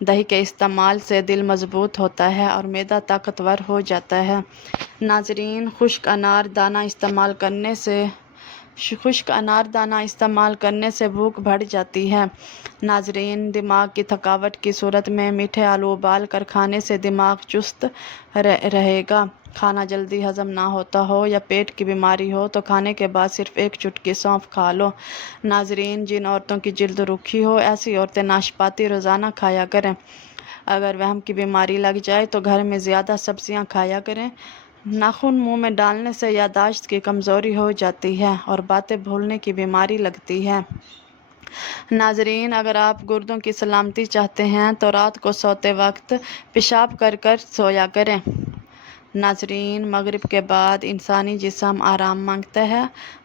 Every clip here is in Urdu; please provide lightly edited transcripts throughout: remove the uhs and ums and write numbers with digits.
دہی کے استعمال سے دل مضبوط ہوتا ہے اور معدہ طاقتور ہو جاتا ہے۔ ناظرین، خشک انار دانہ استعمال کرنے سے بھوک بڑھ جاتی ہے۔ ناظرین، دماغ کی تھکاوٹ کی صورت میں میٹھے آلو ابال کر کھانے سے دماغ چست رہے گا۔ کھانا جلدی ہضم نہ ہوتا ہو یا پیٹ کی بیماری ہو تو کھانے کے بعد صرف ایک چٹکی سونف کھا لو۔ ناظرین، جن عورتوں کی جلد روکھی ہو ایسی عورتیں ناشپاتی روزانہ کھایا کریں۔ اگر وہم کی بیماری لگ جائے تو گھر میں زیادہ سبزیاں کھایا کریں۔ ناخن منہ میں ڈالنے سے یادداشت کی کمزوری ہو جاتی ہے اور باتیں بھولنے کی بیماری لگتی ہے۔ ناظرین، اگر آپ گردوں کی سلامتی چاہتے ہیں تو رات کو سوتے وقت پیشاب کر کر سویا کریں۔ ناظرین، مغرب کے بعد انسانی جسم آرام مانگتا ہے۔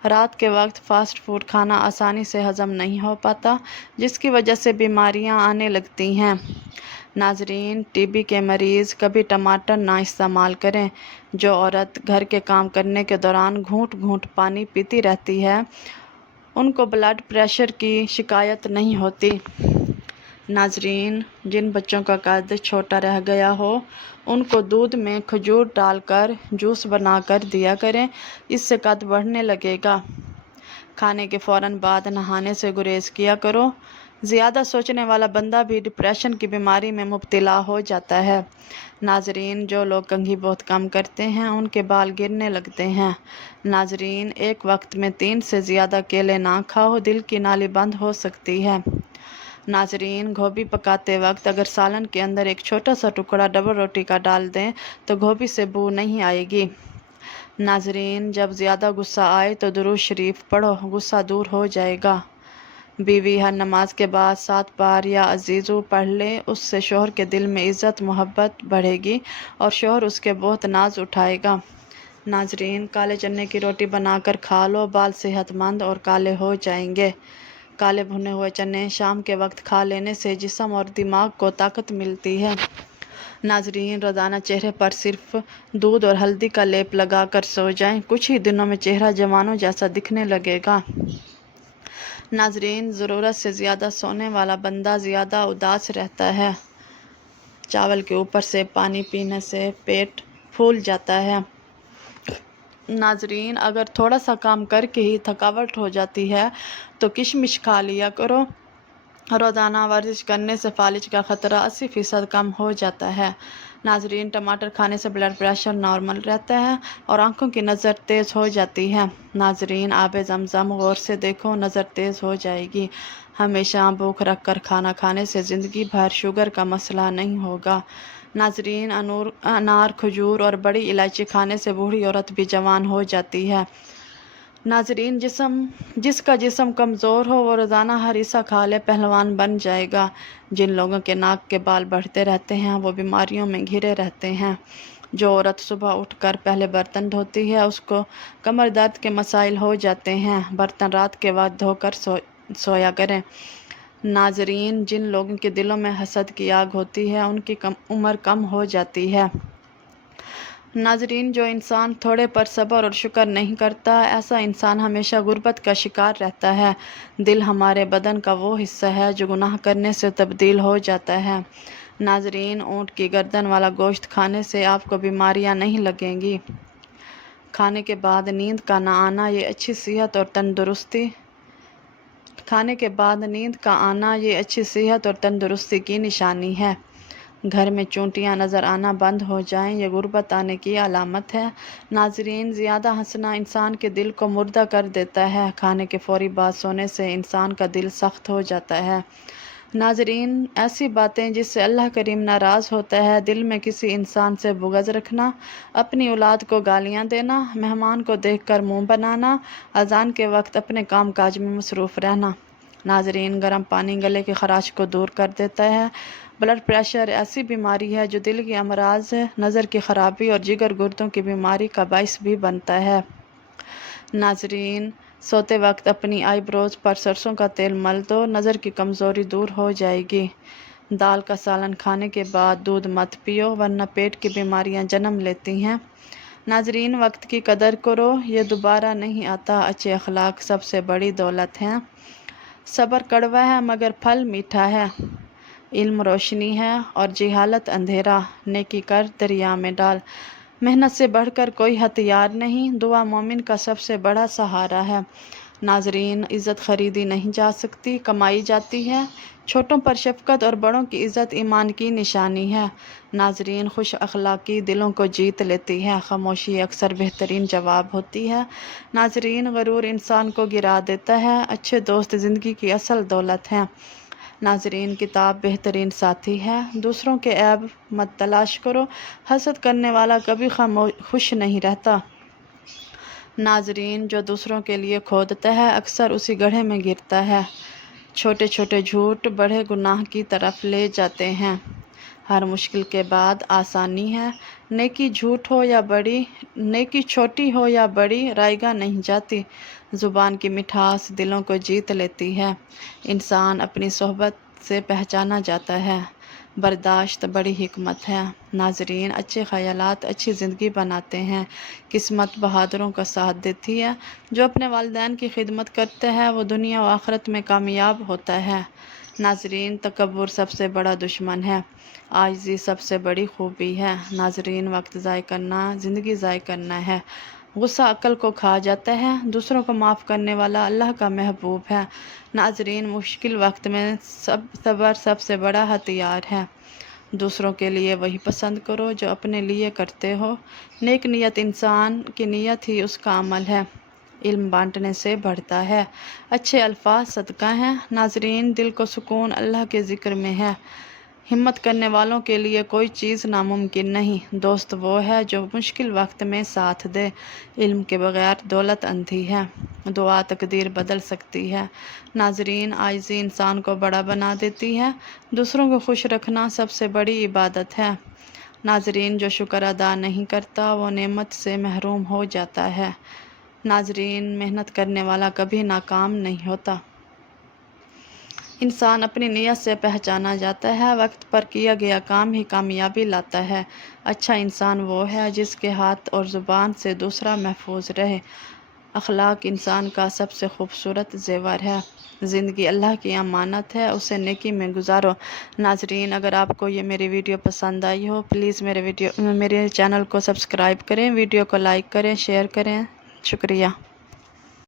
رات کے وقت فاسٹ فوڈ کھانا آسانی سے ہضم نہیں ہو پاتا، جس کی وجہ سے بیماریاں آنے لگتی ہیں۔ ناظرین، ٹی بی کے مریض کبھی ٹماٹر نہ استعمال کریں۔ جو عورت گھر کے کام کرنے کے دوران گھونٹ گھونٹ پانی پیتی رہتی ہے، ان کو بلڈ پریشر کی شکایت نہیں ہوتی۔ ناظرین، جن بچوں کا قد چھوٹا رہ گیا ہو ان کو دودھ میں کھجور ڈال کر جوس بنا کر دیا کریں، اس سے قد بڑھنے لگے گا۔ کھانے کے فوراً بعد نہانے سے گریز کیا کرو۔ زیادہ سوچنے والا بندہ بھی ڈپریشن کی بیماری میں مبتلا ہو جاتا ہے۔ ناظرین، جو لوگ کنگھی بہت کم کرتے ہیں ان کے بال گرنے لگتے ہیں۔ ناظرین، ایک وقت میں 3 سے زیادہ کیلے نہ کھاؤ، دل کی نالی بند ہو سکتی ہے۔ ناظرین، گوبھی پکاتے وقت اگر سالن کے اندر ایک چھوٹا سا ٹکڑا ڈبل روٹی کا ڈال دیں تو گوبھی سے بو نہیں آئے گی۔ ناظرین، جب زیادہ غصہ آئے تو درود شریف پڑھو، غصہ دور ہو جائے گا۔ بیوی ہر نماز کے بعد 7 بار یا عزیزو پڑھ لے، اس سے شوہر کے دل میں عزت محبت بڑھے گی اور شوہر اس کے بہت ناز اٹھائے گا۔ ناظرین، کالے چنے کی روٹی بنا کر کھا لو، بال صحت مند اور کالے ہو جائیں گے۔ کالے بھنے ہوئے چنے شام کے وقت کھا لینے سے جسم اور دماغ کو طاقت ملتی ہے۔ ناظرین، روزانہ چہرے پر صرف دودھ اور ہلدی کا لیپ لگا کر سو جائیں، کچھ ہی دنوں میں چہرہ جوانوں جیسا دکھنے لگے گا۔ ناظرین، ضرورت سے زیادہ سونے والا بندہ زیادہ اداس رہتا ہے۔ چاول کے اوپر سے پانی پینے سے پیٹ پھول جاتا ہے۔ ناظرین، اگر تھوڑا سا کام کر کے ہی تھکاوٹ ہو جاتی ہے تو کشمش کھا لیا کرو۔ روزانہ ورزش کرنے سے فالج کا خطرہ 80% کم ہو جاتا ہے۔ ناظرین، ٹماٹر کھانے سے بلڈ پریشر نارمل رہتا ہے اور آنکھوں کی نظر تیز ہو جاتی ہے۔ ناظرین، آب زمزم غور سے دیکھو، نظر تیز ہو جائے گی۔ ہمیشہ بھوک رکھ کر کھانا کھانے سے زندگی بھر شوگر کا مسئلہ نہیں ہوگا۔ ناظرین، انار، کھجور اور بڑی الائچی کھانے سے بوڑھی عورت بھی جوان ہو جاتی ہے۔ ناظرین، جس کا جسم کمزور ہو وہ روزانہ ہریسہ کھا لے، پہلوان بن جائے گا۔ جن لوگوں کے ناک کے بال بڑھتے رہتے ہیں وہ بیماریوں میں گھرے رہتے ہیں۔ جو عورت صبح اٹھ کر پہلے برتن دھوتی ہے اس کو کمر درد کے مسائل ہو جاتے ہیں۔ برتن رات کے وقت دھو کر سویا کریں۔ ناظرین، جن لوگوں کے دلوں میں حسد کی آگ ہوتی ہے ان کی عمر کم ہو جاتی ہے۔ ناظرین، جو انسان تھوڑے پر صبر اور شکر نہیں کرتا، ایسا انسان ہمیشہ غربت کا شکار رہتا ہے۔ دل ہمارے بدن کا وہ حصہ ہے جو گناہ کرنے سے تبدیل ہو جاتا ہے۔ ناظرین، اونٹ کی گردن والا گوشت کھانے سے آپ کو بیماریاں نہیں لگیں گی۔ کھانے کے بعد نیند کا نہ آنا یہ اچھی صحت اور تندرستی کی نشانی ہے۔ گھر میں چونٹیاں نظر آنا بند ہو جائیں یہ غربت آنے کی علامت ہے۔ ناظرین، زیادہ ہنسنا انسان کے دل کو مردہ کر دیتا ہے۔ کھانے کے فوری بعد سونے سے انسان کا دل سخت ہو جاتا ہے۔ ناظرین، ایسی باتیں جس سے اللہ کریم ناراض ہوتا ہے، دل میں کسی انسان سے بغض رکھنا، اپنی اولاد کو گالیاں دینا، مہمان کو دیکھ کر منہ بنانا، اذان کے وقت اپنے کام کاج میں مصروف رہنا۔ ناظرین، گرم پانی گلے کی خراش کو دور کر دیتا ہے۔ بلڈ پریشر ایسی بیماری ہے جو دل کی امراض، نظر کی خرابی اور جگر گردوں کی بیماری کا باعث بھی بنتا ہے۔ ناظرین، سوتے وقت اپنی آئی بروز پر سرسوں کا تیل مل دو، نظر کی کمزوری دور ہو جائے گی۔ دال کا سالن کھانے کے بعد دودھ مت پیو ورنہ پیٹ کی بیماریاں جنم لیتی ہیں۔ ناظرین، وقت کی قدر کرو، یہ دوبارہ نہیں آتا۔ اچھے اخلاق سب سے بڑی دولت ہیں۔ صبر کڑوا ہے مگر پھل میٹھا ہے۔ علم روشنی ہے اور جہالت اندھیرا، نیکی کر دریا میں ڈال۔ محنت سے بڑھ کر کوئی ہتھیار نہیں، دعا مومن کا سب سے بڑا سہارا ہے۔ ناظرین، عزت خریدی نہیں جا سکتی، کمائی جاتی ہے۔ چھوٹوں پر شفقت اور بڑوں کی عزت ایمان کی نشانی ہے۔ ناظرین، خوش اخلاقی دلوں کو جیت لیتی ہے، خاموشی اکثر بہترین جواب ہوتی ہے۔ ناظرین، غرور انسان کو گرا دیتا ہے، اچھے دوست زندگی کی اصل دولت ہیں۔ ناظرین، کتاب بہترین ساتھی ہے، دوسروں کے عیب مت تلاش کرو، حسد کرنے والا کبھی خوش نہیں رہتا۔ ناظرین، جو دوسروں کے لیے کھودتا ہے اکثر اسی گڑھے میں گرتا ہے۔ چھوٹے چھوٹے جھوٹ بڑے گناہ کی طرف لے جاتے ہیں۔ ہر مشکل کے بعد آسانی ہے۔ نیکی چھوٹی ہو یا بڑی، رائے گاہ نہیں جاتی۔ زبان کی مٹھاس دلوں کو جیت لیتی ہے۔ انسان اپنی صحبت سے پہچانا جاتا ہے۔ برداشت بڑی حکمت ہے۔ ناظرین، اچھے خیالات اچھی زندگی بناتے ہیں۔ قسمت بہادروں کا ساتھ دیتی ہے۔ جو اپنے والدین کی خدمت کرتا ہے وہ دنیا و آخرت میں کامیاب ہوتا ہے۔ ناظرین، تکبر سب سے بڑا دشمن ہے، عاجزی سب سے بڑی خوبی ہے۔ ناظرین، وقت ضائع کرنا زندگی ضائع کرنا ہے۔ غصہ عقل کو کھا جاتا ہے، دوسروں کو معاف کرنے والا اللہ کا محبوب ہے۔ ناظرین، مشکل وقت میں صبر سب سے بڑا ہتھیار ہے۔ دوسروں کے لیے وہی پسند کرو جو اپنے لیے کرتے ہو۔ نیک نیت انسان کی نیت ہی اس کا عمل ہے۔ علم بانٹنے سے بڑھتا ہے، اچھے الفاظ صدقہ ہیں۔ ناظرین، دل کو سکون اللہ کے ذکر میں ہے۔ ہمت کرنے والوں کے لیے کوئی چیز ناممکن نہیں۔ دوست وہ ہے جو مشکل وقت میں ساتھ دے۔ علم کے بغیر دولت اندھی ہے، دعا تقدیر بدل سکتی ہے۔ ناظرین، عاجزی انسان کو بڑا بنا دیتی ہے۔ دوسروں کو خوش رکھنا سب سے بڑی عبادت ہے۔ ناظرین، جو شکر ادا نہیں کرتا وہ نعمت سے محروم ہو جاتا ہے۔ ناظرین، محنت کرنے والا کبھی ناکام نہیں ہوتا۔ انسان اپنی نیت سے پہچانا جاتا ہے، وقت پر کیا گیا کام ہی کامیابی لاتا ہے۔ اچھا انسان وہ ہے جس کے ہاتھ اور زبان سے دوسرا محفوظ رہے۔ اخلاق انسان کا سب سے خوبصورت زیور ہے۔ زندگی اللہ کی امانت ہے، اسے نیکی میں گزارو۔ ناظرین، اگر آپ کو یہ میری ویڈیو پسند آئی ہو پلیز میرے چینل کو سبسکرائب کریں، ویڈیو کو لائک کریں، شیئر کریں۔ شکریہ۔